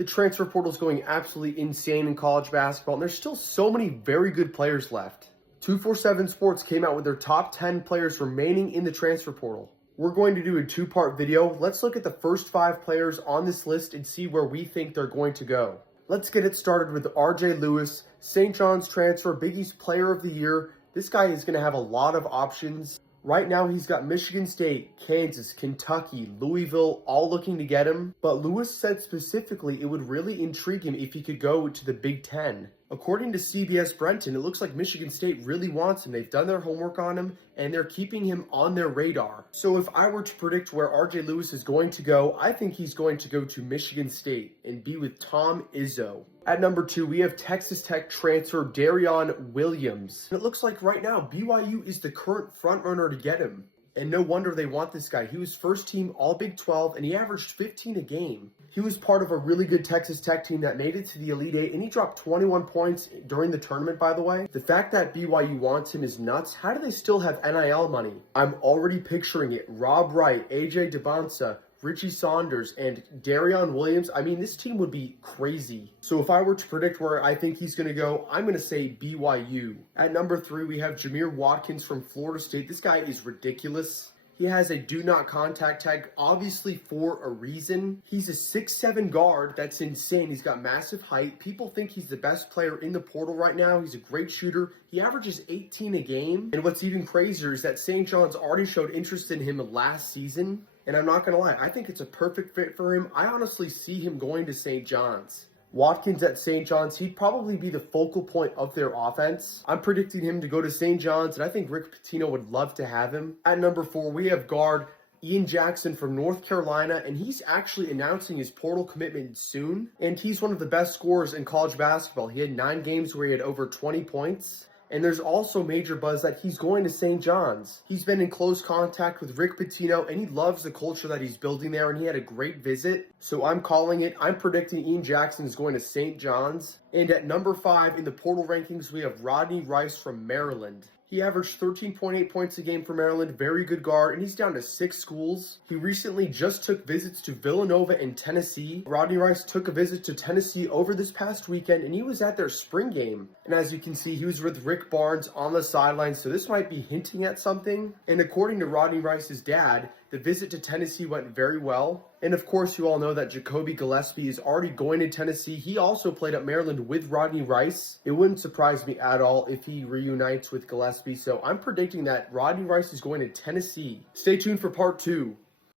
The transfer portal is going absolutely insane in college basketball, and there's still so many very good players left. 247 Sports came out with their top 10 players remaining in the transfer portal. We're going to do a two-part video. Let's look at the first 5 players on this list and see where we think they're going to go. Let's get it started with R.J. Lewis, St. John's transfer, Big East Player of the Year. This guy is going to have a lot of options. Right now, he's got Michigan State, Kansas, Kentucky, Louisville, all looking to get him. But Lewis said specifically it would really intrigue him if he could go to the Big Ten. According to CBS Brenton, it looks like Michigan State really wants him. They've done their homework on him, and they're keeping him on their radar. So if I were to predict where RJ Lewis is going to go, I think he's going to go to Michigan State and be with Tom Izzo. At number 2, we have Texas Tech transfer Darion Williams. And it looks like right now, BYU is the current frontrunner to get him. And no wonder they want this guy. He was first team All Big 12, and he averaged 15 a game. He was part of a really good Texas Tech team that made it to the Elite Eight, and he dropped 21 points during the tournament, by the way. The fact that BYU wants him is nuts. How do they still have NIL money? I'm already picturing it. Rob Wright, AJ DeBonsa, Richie Saunders, and Darion Williams. I mean, this team would be crazy. So if I were to predict where I think he's going to go, I'm going to say BYU. At number 3, we have Jameer Watkins from Florida State. This guy is ridiculous. He has a do not contact tag, obviously for a reason. He's a 6'7" guard. That's insane. He's got massive height. People think he's the best player in the portal right now. He's a great shooter. He averages 18 a game. And what's even crazier is that St. John's already showed interest in him last season. And I'm not going to lie, I think it's a perfect fit for him. I honestly see him going to St. John's. Watkins at St. John's, he'd probably be the focal point of their offense. I'm predicting him to go to St. John's, and I think Rick Pitino would love to have him. At number 4, we have guard Ian Jackson from North Carolina, and he's actually announcing his portal commitment soon. And he's one of the best scorers in college basketball. He had 9 games where he had over 20 points. And there's also major buzz that he's going to St. John's. He's been in close contact with Rick Pitino, and he loves the culture that he's building there, and he had a great visit. So I'm calling it. I'm predicting Ian Jackson is going to St. John's. And at number 5 in the portal rankings, we have Rodney Rice from Maryland. He averaged 13.8 points a game for Maryland, very good guard, and he's down to 6 schools. He recently just took visits to Villanova and Tennessee. Rodney Rice took a visit to Tennessee over this past weekend, and he was at their spring game. And as you can see, he was with Rick Barnes on the sidelines, so this might be hinting at something. And according to Rodney Rice's dad, the visit to Tennessee went very well. And of course, you all know that Jacoby Gillespie is already going to Tennessee. He also played at Maryland with Rodney Rice. It wouldn't surprise me at all if he reunites with Gillespie. So I'm predicting that Rodney Rice is going to Tennessee. Stay tuned for part 2.